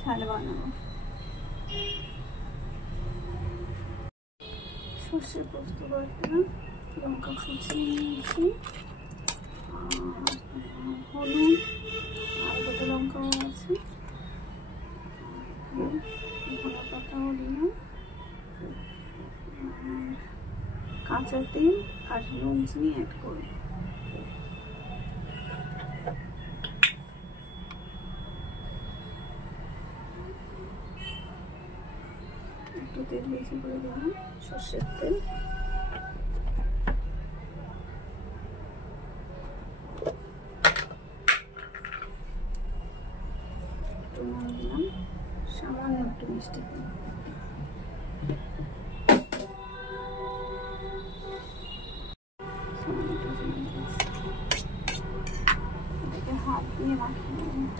ঝাল বানাবো। সর্ষে পোস্ত বাটা, লঙ্কা কুচি নিয়েছি, হলুদ আর গোটা লঙ্কাও আছে, ধনে পাতাও দিলাম, কাঁচা তেল আর নুন চিনি অ্যাড করব। একটু তেল বেশি করে দিলাম, সর্ষের তেল। দিলাম সামান্য একটু মিষ্টি দিলাম। এটাকে হাত দিয়ে মাখিয়ে নেব।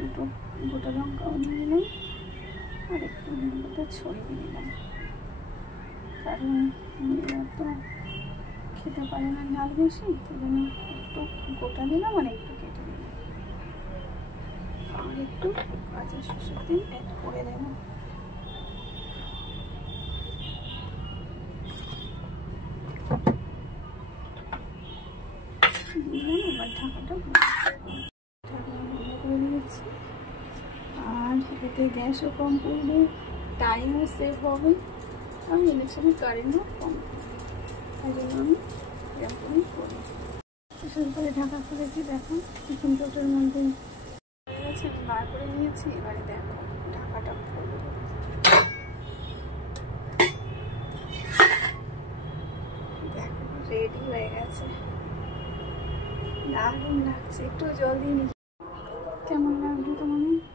দুটো গোটা লঙ্কাও নিয়ে নিলাম আর একটু লঙ্কাটা ছড়িয়ে দিলাম, কারণ মেয়েরা তো খেতে পারে না ঝাল বেশি, সেই জন্য একটু গোটা দিলাম আর একটু কেটে দিলাম। আর একটু কাঁচা সরষের তেল অ্যাড করে দেব। এবার ঢাকাটা বন্ধ করে দিয়েছি। আর এতে গ্যাসও কম পড়বে, টাইমও সেভ হবে, আর ইন্ডাকশনের কারেন্টও কম পড়বে, তাই জন্য আমি এরকমই করি। এসব করে ঢাকা খুলেছি, দেখো টিফিন চটের মধ্যে হয়ে গেছে, আমি বার করে নিয়েছি। এবারে দেখো ঢাকাটা খুলবো, দেখো রেডি হয়ে গেছে, দারুণ লাগছে। একটু জল দিয়ে নি, কেমন লাগলো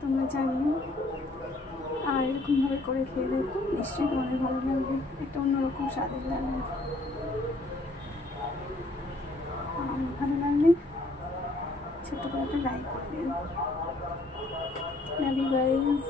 তোমরা জানিও। আর এরকমভাবে করে খেয়ে দেখো, নিশ্চয়ই তোমাদের ভালো লাগবে, একটা অন্যরকম স্বাদের লাগবে। আর ভালো লাগলে ছোট্ট করে একটা লাইক করে দিও। Love you guys.